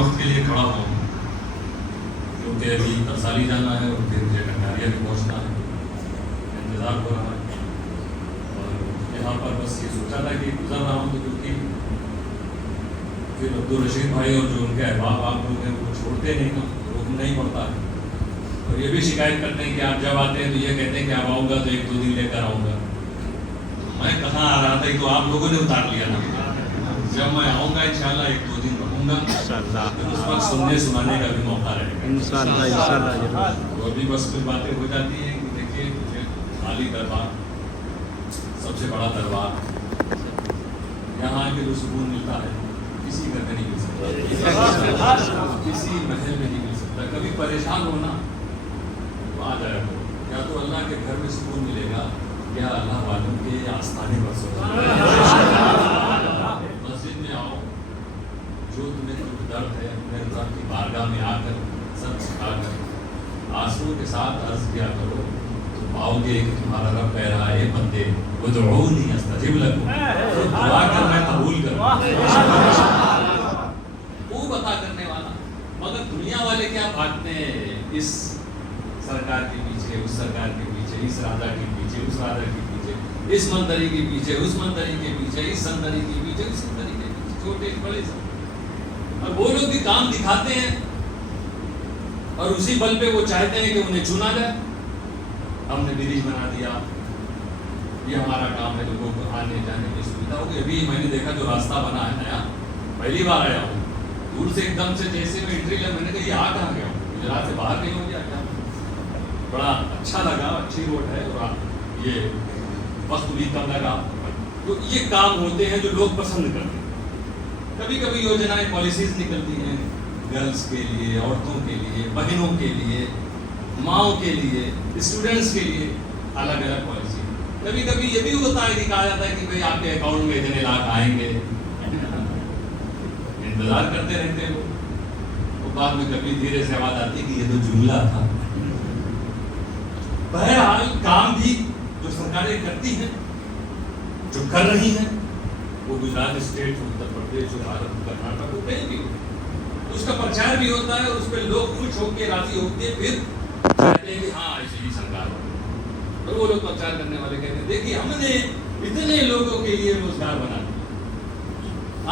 وقت کے لیے کھڑا ہوا ہوں کیونکہ ابھی ترسالی جانا ہے اور پھر مجھے کنڈاریا بھی پہنچنا ہے، انتظار ہو رہا ہے۔ اور یہاں پر بس یہ سوچا تھا کہ گزر رہا ہوں تو کیونکہ پھر عبدالرشید بھائی اور جو ان کے احباب آپ لوگ ہیں وہ چھوڑتے نہیں نا، روک نہیں پڑتا ہے، اور یہ بھی شکایت کرتے ہیں کہ آپ جب آتے ہیں تو یہ کہتے ہیں کہ آپ آؤں گا تو 1-2 دن لے کر آؤں گا۔ میں کہاں آ رہا تھا، یہ تو آپ لوگوں نے اتار لیا نا۔ جب میں آؤں گا انشاءاللہ 1-2 دن رہوں گا، پھر اس وقت سننے سنانے کا بھی موقع رہے گا انشاءاللہ۔ تو ابھی بس کچھ باتیں ہو جاتی ہیں کہ دیکھیے مجھے عالی دربار، سب سے بڑا دربار، یہاں آ کے جو سکون ملتا ہے کسی گھر میں نہیں مل سکتا، کسی محل میں نہیں مل سکتا۔ کبھی پریشان ہونا تو آ جایا کرو، یا تو اللہ کے گھر میں سکون ملے گا یا اللہ والوں کے آستانے پر سکون۔ مسجد میں آؤ، جو تمہیں کچھ درد ہے اپنے رب کی بارگاہ میں آ کر سب سکھا کر آنسوؤں کے ساتھ عرض کیا کرو تو پاؤ گے کہ تمہارا رب کہہ رہا ہے بندے ادعونی استجب لکم، دعا کر میں قبول کروں۔ خوب عطا کرنے والا، مگر دنیا والے کیا بھاگتے ہیں اس سرکار کے پیچھے، اس سرکار کے پیچھے، اس راجا کے پیچھے، اس راجا کے پیچھے، اس منتری کے پیچھے، اس منتری کے پیچھے، اس سندری کے پیچھے، اس سندری کے پیچھے، چھوٹے بڑے سب۔ اور وہ لوگ بھی کام دکھاتے ہیں اور اسی بل پہ وہ چاہتے ہیں کہ انہیں چنا جائے۔ ہم نے برج بنا دیا، یہ ہمارا کام ہے، لوگوں کو آنے جانے کی سویدھا ہوگی۔ ابھی میں نے دیکھا جو راستہ بنا ہے نیا، پہلی بار آیا ہوں، دور سے ایک دم سے جیسے میں انٹری لیا، میں نے کہا یہ آ کہاں گیا ہوں، گجرات سے باہر کہیں ہو گیا کیا؟ بڑا اچھا لگا، اچھی روڈ ہے، اور یہ وقت بھی کم لگا۔ تو یہ کام ہوتے ہیں جو لوگ پسند کرتے ہیں۔ کبھی کبھی یوجنائیں پالیسیز نکلتی ہیں گرلز کے لیے، عورتوں کے لیے، بہنوں کے لیے، ماؤں کے لیے، اسٹوڈنٹس کے لیے الگ الگ پالیسی۔ کبھی کبھی یہ بھی ہوتا ہے، دکھایا جاتا ہے کہ بھئی آپ کے اکاؤنٹ میں اتنے لاکھ آئیں گے، انتظار کرتے رہتے ہیں لوگ، وہ بعد میں کبھی دھیرے سے آواز آتی ہے کہ یہ تو جملہ تھا۔ بہرحال کام بھی جو سرکاریں کرتی ہیں، جو کر رہی ہیں، وہ گجرات اسٹیٹ، اتر پردیش، کرناٹک، وہ کہیں بھی اس کا پرچار بھی ہوتا ہے، اور اس پہ لوگ خوش ہو کے راضی ہو کے پھر کہتے ہیں کہ ہاں ایسی ہی سرکار ہو۔ اور وہ لوگ پرچار کرنے والے کہتے ہیں دیکھیے ہم نے اتنے لوگوں کے لیے روزگار بنا دیا،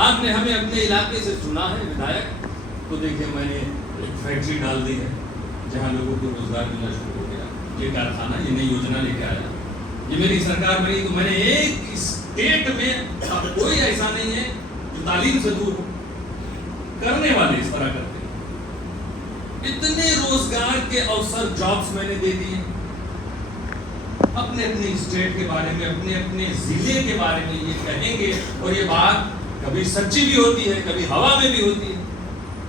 آپ نے ہمیں اپنے علاقے سے چنا ہے ودھایک، تو دیکھیے میں نے ایک فیکٹری ڈال دی ہے جہاں لوگوں کو روزگار ملنا شروع ہو گیا، یہ کارخانہ، یہ نئی یوجنا لے کے آیا، یہ میری سرکار بنی تو میں نے ایک اسٹیٹ میں کوئی ایسا نہیں ہے جو تعلیم سے دور ہو، کرنے والے اس طرح کرتے ہیں۔ اتنے روزگار کے اوسر، جابس میں نے دے دیے، اپنے اپنے اسٹیٹ کے بارے میں، اپنے اپنے ضلع کے بارے میں یہ کہیں گے، اور یہ بات کبھی سچی بھی ہوتی ہے، کبھی ہوا میں بھی ہوتی ہے،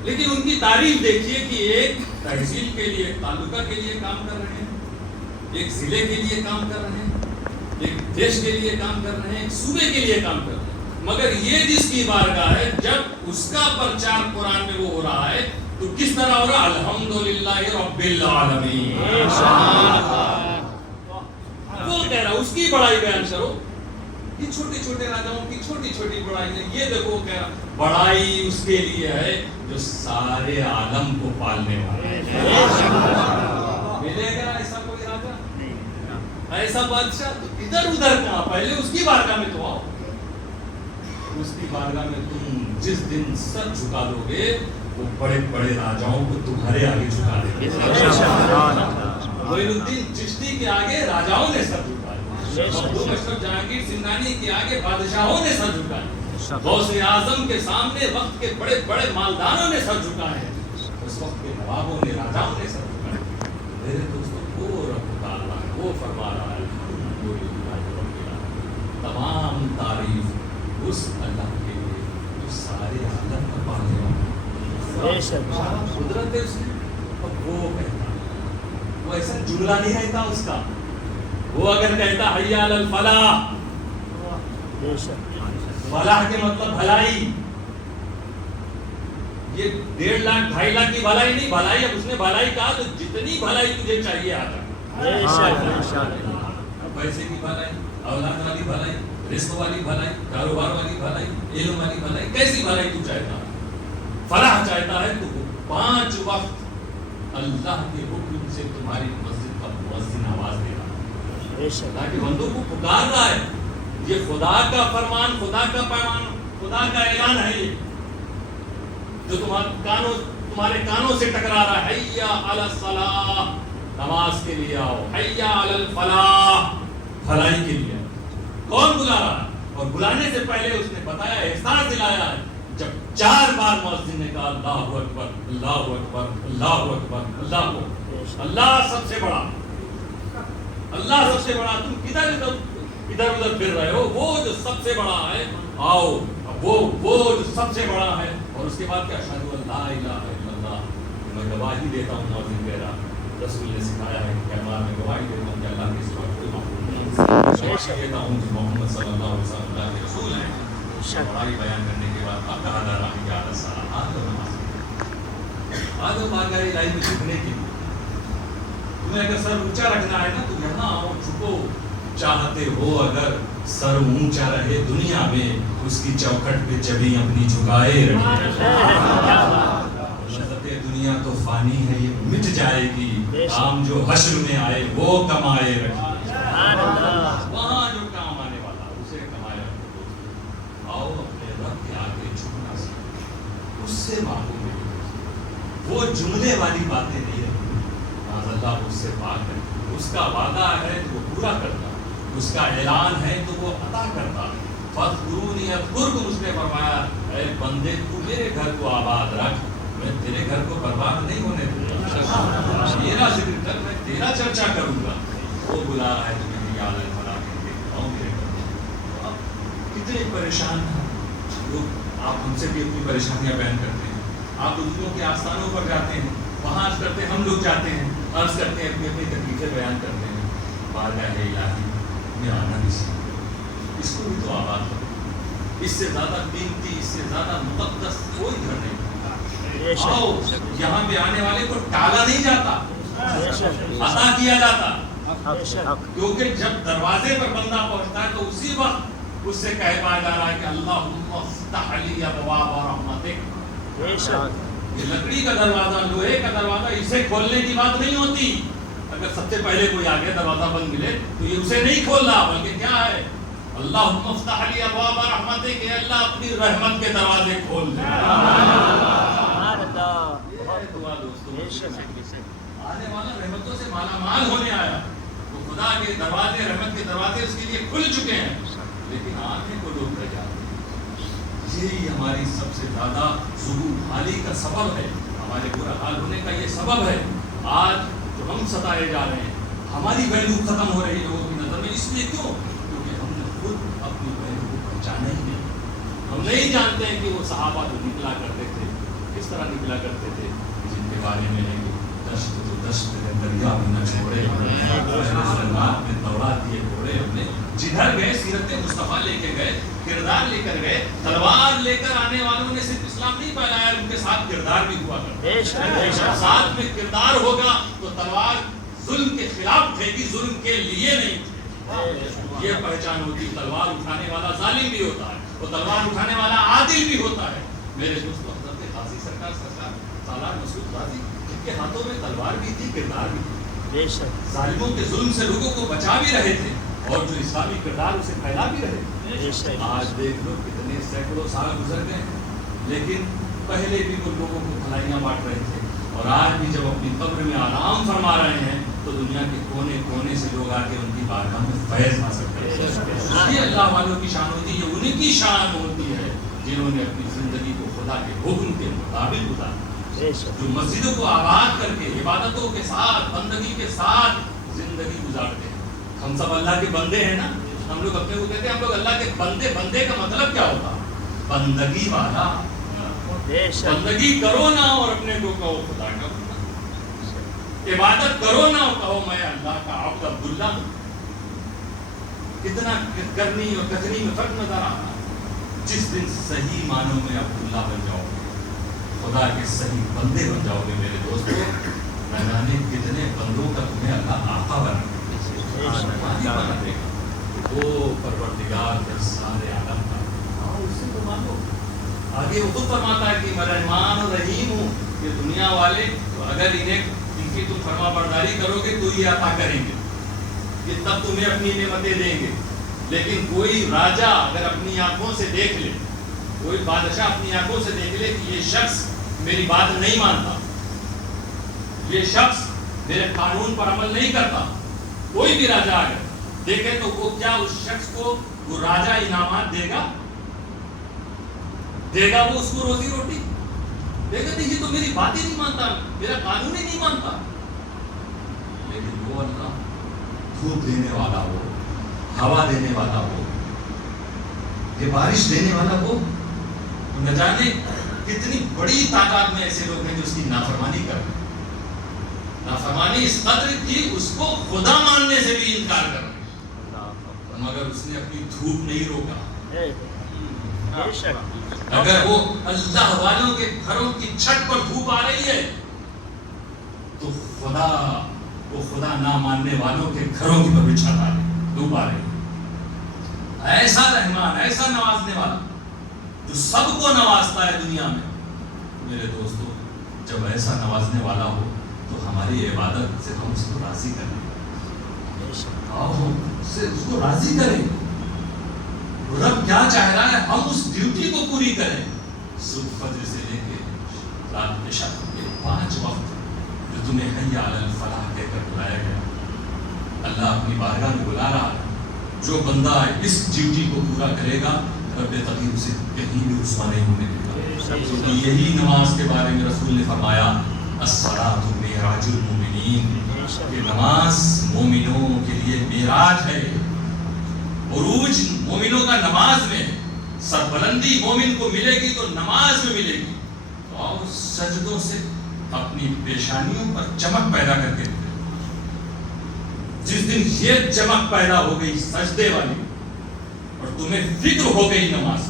لیکن ان کی تعریف دیکھیے کہ ایک تحصیل کے لیے، ایک تعلقہ کے لیے کام کر رہے ہیں، ایک ضلع کے لیے کام کر رہے ہیں، ایک دیش کے لیے کام کر رہے ہیں، ایک صوبے کے لیے کام کر رہے ہیں، مگر یہ جس کی بارگاہ ہے، جب اس کا پرچار قرآن میں وہ ہو رہا ہے تو کس طرح ہو رہا؟ الحمدللہ رب العالمین، وہ کہہ رہا اس کی بڑائی بیان کرو۔ یہ چھوٹے چھوٹے راجاؤں کی چھوٹی چھوٹی بڑائی ہے، یہ دیکھو کہہ رہا بڑائی اس کے لیے ہے جو سارے عالم کو پالنے والا ہے۔ ملے گا ایسا کوئی راجا، ایسا بادشاہ؟ تو ادھر ادھر کہاں، پہلے اس کی بارگاہ میں تو آؤ، اس کی بارگاہ میں تم جس دن سر جھکا دو گے وہ بڑے بڑے راجاؤں کو تمہارے آگے جھکا دے گے۔ معین الدین چشتی کے آگے راجاؤں نے سر جھکایا، مخدوم اشرف جہانگیر سندھانی کے آگے بادشاہوں نے سر جھکایا، غوث اعظم کے سامنے وقت کے بڑے بڑے مالداروں نے سر جھکائے، اس وقت کے نوابوں نے، راجاؤں نے سر جھکائے۔ میرے دوستوں، وہ رب تعالیٰ وہ فرما رہا ہے تمام تعریف اس اللہ کے لیے جو سارے عالم کو پالنے والا ہے، قدرت ہے اس کی۔ اب وہ کہتا ہے، وہ ایسا جملہ نہیں رہتا اس کا، وہ اگر کہتا حی علی الفلاح، فلاح کے مطلب بھلائی، یہ 1.5 لاکھ 2.5 لاکھ کی بھلائی نہیں، بھلائی اب اس نے بھلائی کہا تو جتنی بھلائی تجھے چاہیے آ جا، پیسے کی بھلائی، اولاد والی بھلائی، رزق والی بھلائی، کاروبار والی بھلائی، علم والی بھلائی، کیسی بھلائی تو چاہتا، فلاح چاہیے کہتا ہے تو وہ 5 وقت اللہ کے حکم سے تمہاری مسجد کا مؤذن آواز دے رہا ہے، اللہ کے بندوں کو پکار رہا ہے. یہ خدا کا فرمان، خدا کا پیمان، خدا کا اعلان ہے، یہ جو تمہارے کانوں سے ٹکرا رہا ہے. حی علی الصلاۃ، نماز کے لیے آؤ. حی علی الفلاح، بھلائی کے لیے. کون بلا رہا ہے؟ اور بلانے سے پہلے اس نے بتایا، احساس دلایا ہے. جب 4 بار مؤذن نے کہا اللہ اکبر اللہ اکبر اللہ اکبر اللہ اکبر، اللہ سب سے بڑا، اللہ سب سے بڑا، تم کدھر ادھر پھر رہے ہو؟ وہ جو سب سے بڑا ہے، آؤ. وہ جو سب سے بڑا ہے. اور اس کے بعد کیا؟ اشہد ان لا الہ الا اللہ، میں گواہی دیتا ہوں. مؤذن کہہ رہا، رسول نے سکھایا ہے کہ میں گواہی دیتا ہوں کہ اللہ کے سوا کوئی معبود نہیں، گواہی دیتا ہوں کہ محمد صلی اللہ علیہ وسلم اللہ کے رسول ہیں. بڑائی بیان کرنے کے بعد اب کہا جا رہا ہے کہ آج بارگاہ الہی میں جھکنے کے لیے تمہیں اگر سر اونچا رکھنا ہے نا تو یہاں آؤ، جھکو. چاہتے ہو اگر سر اونچا رہے دنیا میں، اس کی چوکھٹ پہ جبھی اپنی جھکائے رکھے. دنیا تو فانی ہے، یہ مٹ جائے گی، کام جو حشر میں آئے وہ کمائے رکھے. وہاں جو کام آنے والا اسے کمائے رکھے. آؤ اپنے رب کے آگے جھکنا سیکھو، اس سے مانگو. وہ جملے والی باتیں نہیں ہے، اللہ اس سے پاک ہے. اس کا وعدہ ہے تو وہ پورا کرتا، اس کا اعلان ہے تو وہ عطا کرتا. فاذکرونی اذکرکم، اس نے فرمایا اے بندے تو میرے گھر کو آباد رکھ، میں تیرے گھر کو برباد نہیں ہونے دوں گا. میرا ذکر کر، میں تیرا چرچا کروں گا. وہ بلا رہا ہے تمہیں بھی یاد ہے فلاں کے. کتنے پریشان ہیں لوگ. آپ ہم سے بھی اپنی پریشانیاں بیان کرتے ہیں. آپ دوسروں کے آستانوں پر جاتے ہیں، وہاں عرض کرتے ہیں، ہم لوگ جاتے ہیں عرض کرتے ہیں، اپنی اپنی تکلیفیں بیان کرتے ہیں. بارگاہ الہی میں آنا بھی سیکھو، اس کو بھی تو آباد کرو. اس سے زیادہ قیمتی، اس سے زیادہ مقدس کوئی گھر نہیں. آؤ، یہاں پہ آنے والے کو ٹالا نہیں جاتا، عطا کیا جاتا. کیونکہ جب دروازے پر بندہ پہنچتا ہے تو اسی وقت اس سے کہہ پایا جا رہا ہے کہ اللہم افتح لی ابواب رحمتک. یہ لکڑی کا دروازہ، لوہے کا دروازہ، اسے کھولنے کی بات نہیں ہوتی. اگر سب سے پہلے کوئی آگے دروازہ بند ملے تو یہ اسے نہیں کھولنا، بلکہ کیا ہے؟ اللہم افتح لی ابواب رحمتک، کہ اللہ اپنی رحمت کے دروازے کھول دے. آنے والا رحمتوں سے مالا مال ہونے آیا، وہ خدا کے دروازے، رحمت کے دروازے اس کے لیے کھل چکے ہیں، لیکن آنے کو لوگ رہ جاتے ہیں. یہی ہماری سب سے زیادہ ظلم حالی کا سبب ہے، ہمارے برا حال ہونے کا یہ سبب ہے. آج جو ہم ستائے جا رہے ہیں، ہماری ویلیو ختم ہو رہی ہے لوگوں کی نظر میں. اس لیے کیوں؟ کیونکہ ہم نے خود اپنی ویلیو کو پہچانا ہی نہیں. ہم نہیں جانتے ہیں کہ وہ صحابہ جو نکلا کرتے تھے کس طرح نکلا کرتے تھے، جن کے بارے میں ہے کہ دشت تو دشت ہے، دریا میں نہ چھوڑے، جنگات میں دوڑا دیے گھوڑے. ہم نے جدھر گئے سیرت مصطفیٰ لے کے گئے، کردار لے کر گئے. تلوار لے کر آنے والوں نے صرف اسلام نہیں پھیلایا، ان کے ساتھ کردار بھی ہوا کرتا. ساتھ میں کردار ہوگا تو تلوار ظلم کے خلاف اٹھے گی، ظلم کے لیے نہیں. یہ پہچان ہوتی. تلوار اٹھانے والا ظالم بھی ہوتا ہے، وہ تلوار اٹھانے والا عادل بھی ہوتا ہے. میرے دوستوں، حضرت غازی سرکار سالار مسعود غازی، ان کے ہاتھوں میں تلوار بھی تھی، کردار بھی تھی. ظالموں کے ظلم سے لوگوں کو بچا بھی رہے تھے، اور جو اسلامی کردار اسے پھیلا بھی رہے. آج دیکھ لو کتنے سینکڑوں سال گزر گئے، لیکن پہلے بھی وہ لوگوں کو بھلائیاں بانٹ رہے تھے، اور آج بھی جب اپنی قبر میں آرام فرما رہے ہیں تو دنیا کے کونے کونے سے لوگ آ کے ان کی بارگاہ میں فیض حاصل کرتے ہیں. یہ اللہ والوں کی شان ہوتی ہے، یہ ان کی شان ہوتی ہے جنہوں نے اپنی زندگی کو خدا کے حکم کے مطابق گزارا، جو مسجدوں کو آباد کر کے عبادتوں کے ساتھ، بندگی کے ساتھ زندگی گزارتے ہیں. ہم سب اللہ کے بندے ہیں نا. ہم لوگ اپنے کو کہتے ہیں ہم لوگ اللہ کے بندے. بندے کا مطلب کیا ہوتا؟ بندگی والا. بندگی کرو نہ اور اپنے کو کہو خدا کا بندہ. عبادت کرو نہ اور کہو میں اللہ کا عبد عبداللہ. کتنا کرنی اور کتنی میں فرق نظر آ رہا. جس دن صحیح معنوں میں عبداللہ بن جاؤ گے، خدا کے صحیح بندے بن جاؤ گے میرے دوستو، میں جانے کتنے بندوں کا تمہیں اللہ آقا بنا دے گا. وہ پروردگار کے سارے عالم کا، اس سے تو مانو آگے وہ خود فرماتا ہے کہ میں رحمان و رحیم ہوں، کہ دنیا والے اگر ان کی تم فرما برداری کرو گے تو یہ عطا کریں گے، یہ تب تمہیں اپنی نعمتیں دیں گے. لیکن کوئی راجہ اگر اپنی آنکھوں سے دیکھ لے، کوئی بادشاہ اپنی آنکھوں سے دیکھ لے کہ یہ شخص میری بات نہیں مانتا، یہ شخص میرے قانون پر عمل نہیں کرتا، کوئی بھی راجہ اگر دیکھے تو وہ کیا اس شخص کو وہ راجہ انعامات دے گا وہ اس کو روزی روٹی دے گا؟ یہ تو میری بات ہی نہیں مانتا، میرا قانون ہی نہیں مانتا. لیکن وہ اللہ دھوپ دینے والا ہو، ہوا دینے والا ہو، یہ بارش دینے والا ہو، نہ جانے کتنی بڑی تعداد میں ایسے لوگ ہیں جو اس کی نافرمانی کر رہے ہیں. نافرمانی اس قدر کی اس کو خدا ماننے سے بھی انکار کر رہے ہیں، مگر اس نے اپنی دھوپ نہیں روکا. اگر وہ اللہ والوں کے گھروں کی چھت پر دھوپ آ رہی ہے تو خدا نہ ماننے والوں کے گھروں کی پر بھی چھت آ رہی ہے، دھوپ آ رہی ہے. ایسا رحمان، ایسا نوازنے والا جو سب کو نوازتا ہے دنیا میں. میرے دوستو، جب ایسا نوازنے والا ہو تو ہماری عبادت سے ہم اس کو راضی کریں، اس کو راضی کریں. رب کیا چاہ رہا ہے، ہم اس ڈیوٹی کو پوری کریں. صبح فجر سے لے کے رات عشاء کے 5 وقت جو تمہیں حی علی الفلاح کہہ کر بلایا گیا، اللہ اپنی بارگاہ میں بلا رہا ہے. جو بندہ اس ڈیوٹی کو پورا کرے گا رب تقدیر سے کہیں بھی رسوا نہیں ہونے دے گا. یہی نماز کے بارے میں رسول نے فرمایا الصلاۃ معراج المومنین، کہ نماز مومنوں کے لیے معراج ہے. عروج مومنوں کا نماز میں، سربلندی مومن کو ملے گی تو نماز میں ملے گی. اور سجدوں سے اپنی پیشانیوں پر چمک پیدا کر کے جس دن یہ چمک پیدا ہو گئی سجدے والی اور تمہیں فکر ہو گئی نماز،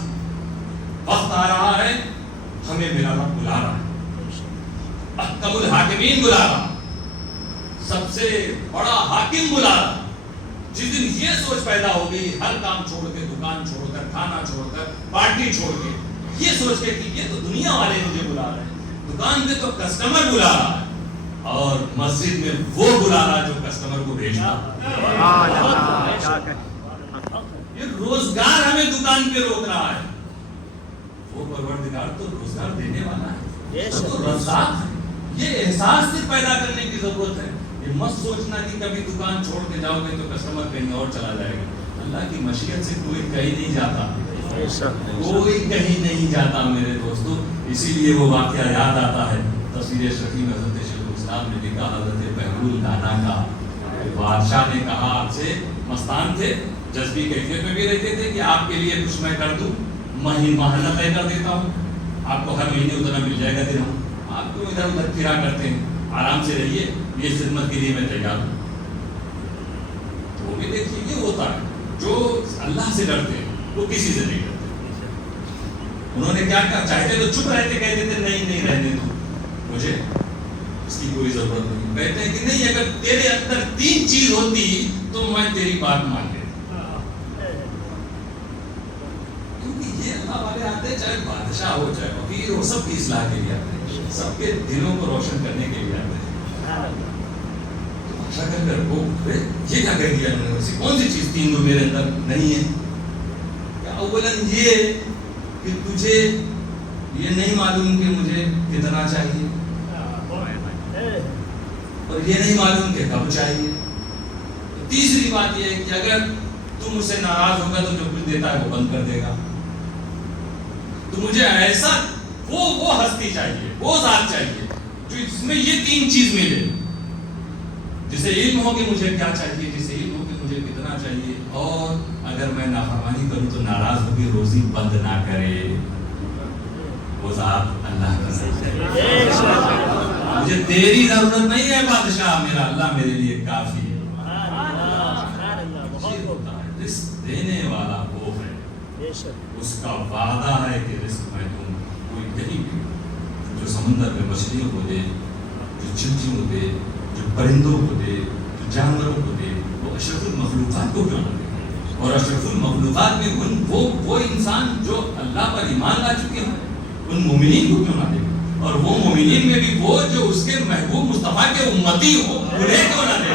وقت آ رہا ہے ہمیں میرا رب بلا رہا ہے، احکم الحاکمین بلا رہا، سب سے بڑا حاکم بلا رہا. جس دن یہ سوچ پیدا ہو گئی، ہر کام چھوڑ کے، دکان چھوڑ کر، کھانا چھوڑ کر، پارٹی چھوڑ کے، یہ سوچ کے کہ یہ تو دنیا والے مجھے بلا رہے ہیں، دکان پہ تو کسٹمر بلا رہا ہے اور مسجد میں وہ بلا رہا جو کسٹمر کو بھیجنا. یہ روزگار ہمیں دکان پہ روک رہا ہے، وہ پروردگار تو روزگار دینے والا ہے، تو رزاق ہے. یہ احساس سے پیدا کرنے کی ضرورت ہے. یہ مت سوچنا کہ کبھی دکان چھوڑ کے جاؤ گے تو کسٹمر کہیں اور چلا جائے گا. اللہ کی مشیت سے کوئی کہیں نہیں جاتا، کوئی کہیں نہیں جاتا میرے دوستو. اسی لیے وہ واقعہ یاد آتا ہے تفسیر شفیع میں حضرت شیخ الاسلام نے لکھا، حضرت بہرول دانا کا. بادشاہ نے کہا آپ سے، مستان تھے، جذبی کیفیت میں بھی رہتے تھے کہ آپ کے لیے کچھ میں کر دوں، ماہانہ طے کر دیتا ہوں، آپ کو ہر مہینے اتنا مل جائے گا درہم، آپ کو ادھر ادھر پھرا کرتے ہیں، آرام سے رہیے، یہ خدمت کے لیے میں تیار ہوں. تو وہ بھی دیکھیے یہ ہوتا ہے جو اللہ سے ڈرتے ہیں وہ کسی سے نہیں ڈرتے. انہوں نے کیا کہا، چاہتے تو چپ رہتے، کہتے تھے نہیں رہنے دو، مجھے اس کی کوئی ضرورت نہیں. کہتے ہیں کہ نہیں، اگر تیرے اندر 3 چیز ہوتی تو میں تیری بات مان لیتا. کیونکہ یہ اللہ والے آتے ہیں، چاہے بادشاہ ہو چاہے وزیر ہو، سب کی اصلاح کے لیے آتے ہیں، سب کے دلوں کو روشن کرنے کے لیے آتے ہیں. وہ یہ کیا کہہ دیا انہوں نے، کون سی چیز 3 جو میرے اندر نہیں ہے؟ اولاً یہ کہ تجھے یہ نہیں معلوم کہ مجھے کتنا چاہیے، اور یہ نہیں معلوم کہ کب چاہیے. تیسری بات یہ ہے کہ اگر تم مجھ سے ناراض ہوگا تو جو کچھ دیتا ہے وہ بند کر دے گا. تو مجھے ایسا وہ ہستی چاہیے، وہ ذات چاہیے جو اس میں یہ 3 چیز ملے، جسے علم ہو کہ مجھے کیا چاہیے، جسے علم ہو کہ مجھے کتنا چاہیے، اور اگر میں نافرمانی کروں تو ناراض ہو کے روزی بند نہ کرے. وہ ذات اللہ کی ذات ہے. مجھے تیری ضرورت نہیں ہے بادشاہ، میرا اللہ میرے لیے کافی ہے. رزق دینے والا وہ ہے، اس کا وعدہ ہے کہ رزق میں دوں. کوئی کہیں بھی جو سمندر میں مچھلیوں کو دے، جو چڑیوں کو دے، جو پرندوں کو دے، جو جانوروں کو دے، وہ اشرف المخلوقات کو کیوں نہ دے؟ اور اشرف المخلوقات میں وہ انسان جو اللہ پر ایمان لا چکے ہیں ان مومنین کو کیوں نہ دے؟ اور وہ مومنین میں بھی وہ جو اس کے محبوب مصطفیٰ کے امتی ہو، انہیں کیوں نہ دے؟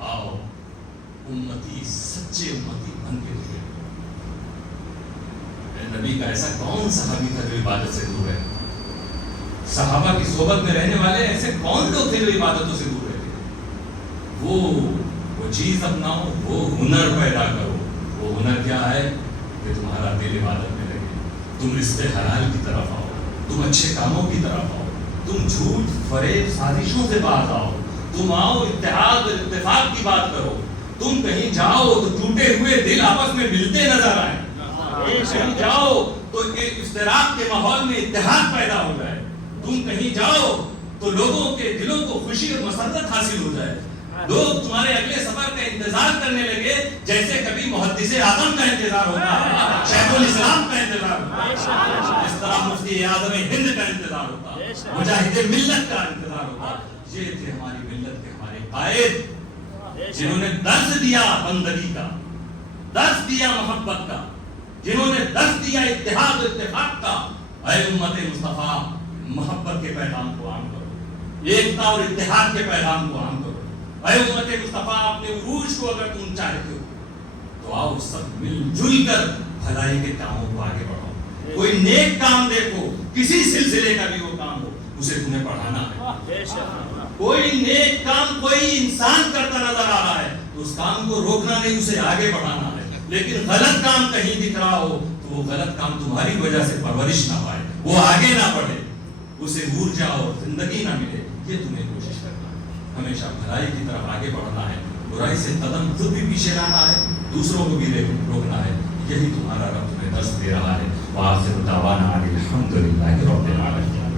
آؤ امتی، سچے امتی بن کے ہوئے۔ نبی کا ایسا کون صحابی تھا جو عبادت سے دور ہے؟ صحابہ کی صحبت میں رہنے والے ایسے کون لوگ تھے جو عبادتوں سے دور رہتے تھے؟ وہ چیز اپناؤ، وہ ہنر پیدا کرو۔ وہ ہنر کیا ہے؟ کہ تمہارا دل عبادت میں لگے، تم رزق حلال کی طرف آؤ، تم اچھے کاموں کی طرف آؤ، تم جھوٹ فریب سازشوں سے باز آؤ، تم آؤ اتحاد اور اتفاق کی بات کرو۔ تم کہیں جاؤ تو ٹوٹے ہوئے دل آپس میں ملتے نظر آئیں، کہیں جاؤ تو افتراق کے ماحول میں اتحاد پیدا ہو جائے، تم کہیں جاؤ تو لوگوں کے دلوں کو خوشی اور مسرت حاصل ہو جائے، لوگ تمہارے اگلے سفر کا انتظار کرنے لگے جیسے کبھی محدث اعظم کا انتظار ہوتا، شیخ الاسلام کا انتظار ہوتا، اس طرح مفتی اعظم ہند کا انتظار ہوتا، مجاہد ملت کا انتظار ہوتا۔ یہ تھے ہماری ملت کے ہمارے قائد، جنہوں نے درس دیا بندگی کا، درس دیا محبت کا، جنہوں نے درس دیا اتحاد و اتفاق کا۔ اے امت مصطفیٰ، محبت کے پیغام کو عام کرو، ایکتا اور اتحاد کے پیغام کو عام کرو۔ اے امت مصطفیٰ، اپنے عروج کو اگر تم چاہتے ہو تو آؤ سب مل جل کر بھلائی کے کاموں کو آگے بڑھاؤ۔ کوئی نیک کام دیکھو، کسی سلسلے کا بھی وہ کام ہو، اسے تمہیں بڑھانا ہے۔ کوئی نیک کام کوئی انسان کرتا نظر آ رہا ہے تو اس کام کو روکنا نہیں، اسے آگے بڑھانا ہے۔ لیکن غلط کام کہیں دکھ رہا ہو تو وہ غلط کام تمہاری وجہ سے پرورش نہ پائے، وہ آگے نہ بڑھے، اسے ارجا اور زندگی نہ ملے، یہ تمہیں کوشش کرنا ہے۔ ہمیشہ بھلائی کی طرف آگے بڑھنا ہے، برائی سے قدم خود بھی پیچھے لانا ہے، دوسروں کو بھی روکنا ہے۔ یہی تمہارا رب تمہیں درس دے رہا ہے۔ وآخر دعوانا الحمدللہ رب العالمین۔